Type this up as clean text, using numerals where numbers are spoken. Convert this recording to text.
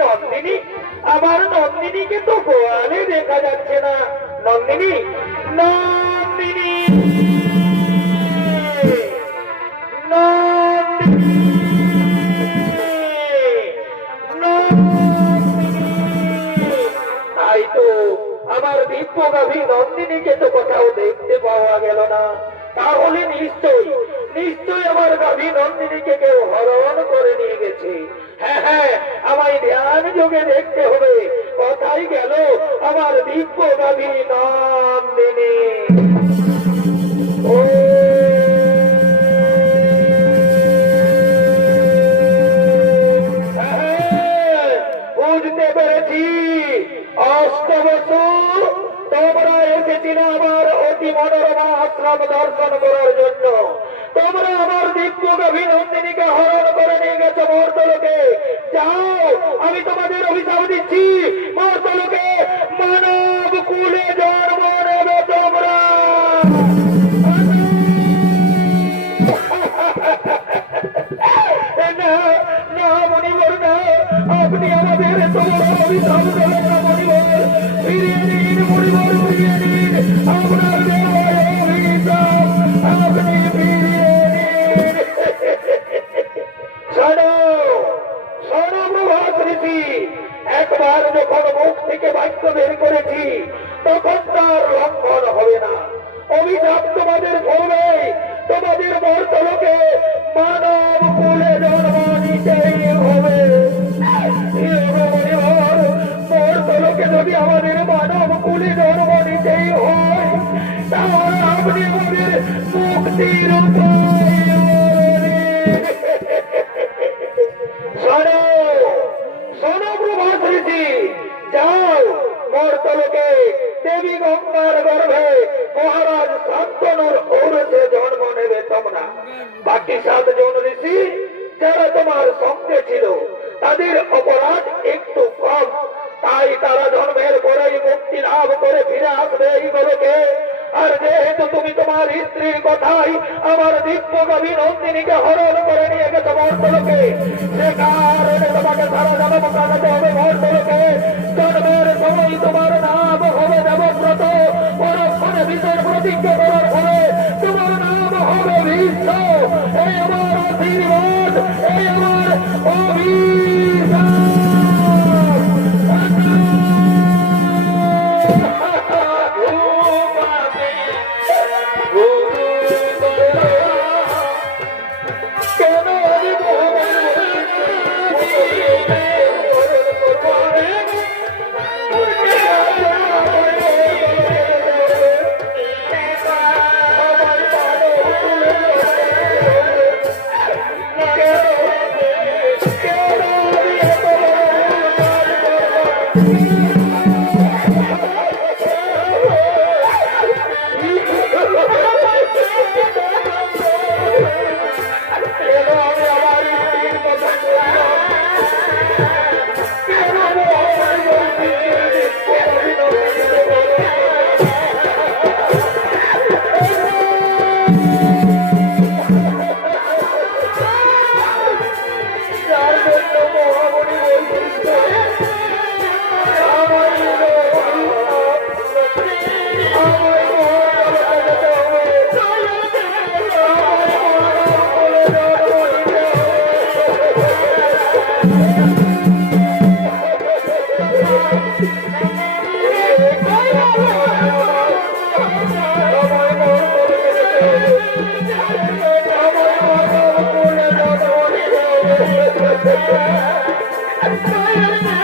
নন্দিনী, আমার নন্দিনীকে তো গোয়ালে দেখা যাচ্ছে না। নন্দিনী, নন্দিনী, নন্দিনী, নন্দিনী। তাই তো আমার দিব্যগাভী নন্দিনীকে তো কোথাও দেখতে পাওয়া গেল না। তাহলে নিশ্চয়ই নিশ্চয়ই আমার গাভী নন্দিনীকে কেউ হরণ করে নিয়ে গেছে। হ্যাঁ হ্যাঁ, আমায় ধ্যান যোগে দেখতে হবে কোথায় গেল আমার দিব্যগাভী নন্দিনী। ও বুঝতে পেরেছি, অষ্টবসু তোমরা এসেছিলে আমার অতি মনোরমা আশ্রম দর্শন করার জন্য। তোমরা আমার দিব্যগাভী নন্দিনীকে হরণ করে নিয়ে গেছো মর্তলোকে। যাও, আমি তোমাদের অভিশাপ দিচ্ছি, মর্তলোকে মানব কুলে জন্ম নেবে তোমরা। না মণিবর, না, আপনি আমাদের তোমার অভিশাপ দেবেন না মণিবর। ফিরিয়ে দিন মণিবর, ফিরিয়ে দিন আপনার দেওয়া অভিশাপ আপনি ফিরিয়ে দিন। শোনো শোনো প্রভাত ঋষি, একবার যখন মুখ থেকে বাক্য বের করেছি তখন তার লঙ্ঘন হবে না। অভিশাপ তোমাদের ধরবে, তোমাদের মর্তলোকে মানব কুলে জন্ম নিতেই হবে। মর্তলোকে যদি আমাদের মানব কুলে জন্ম নিতেই হয় তাহলে আপনি আমাদের মুক্তির শোনো শোনো প্রভাত ঋষি, যাও মর্তলোকে দেবী গঙ্গার গর্ভে মহারাজ শান্তনুর ঔরসে জন্ম নেবে তোমরা। বাকি 7 জন ঋষি যারা তোমার সঙ্গে ছিল তাদের অপরাধ একটু কম, তাই তারা জন্মের পরেই মুক্তি লাভ করে ফিরে আসবে এই গোলকে। আর যেহেতু তুমি তোমার স্ত্রীর কথাই আমার দিব্যগাভী নন্দিনীকে হরণ করে নিয়ে গেছো মর্তলোকে, সে কারণে তোমাকে সারা জন্ম কাটাতে হবে মর্তলোকে। জন্মের সময় তোমার নাম হবে দেবব্রত, পরক্ষণে বিষের প্রতিজ্ঞা করার ফলে তোমার নাম হবে বিশ্ব। এই আমার আশীর্বাদ, এই আমার অভিশাপ। I'm sorry.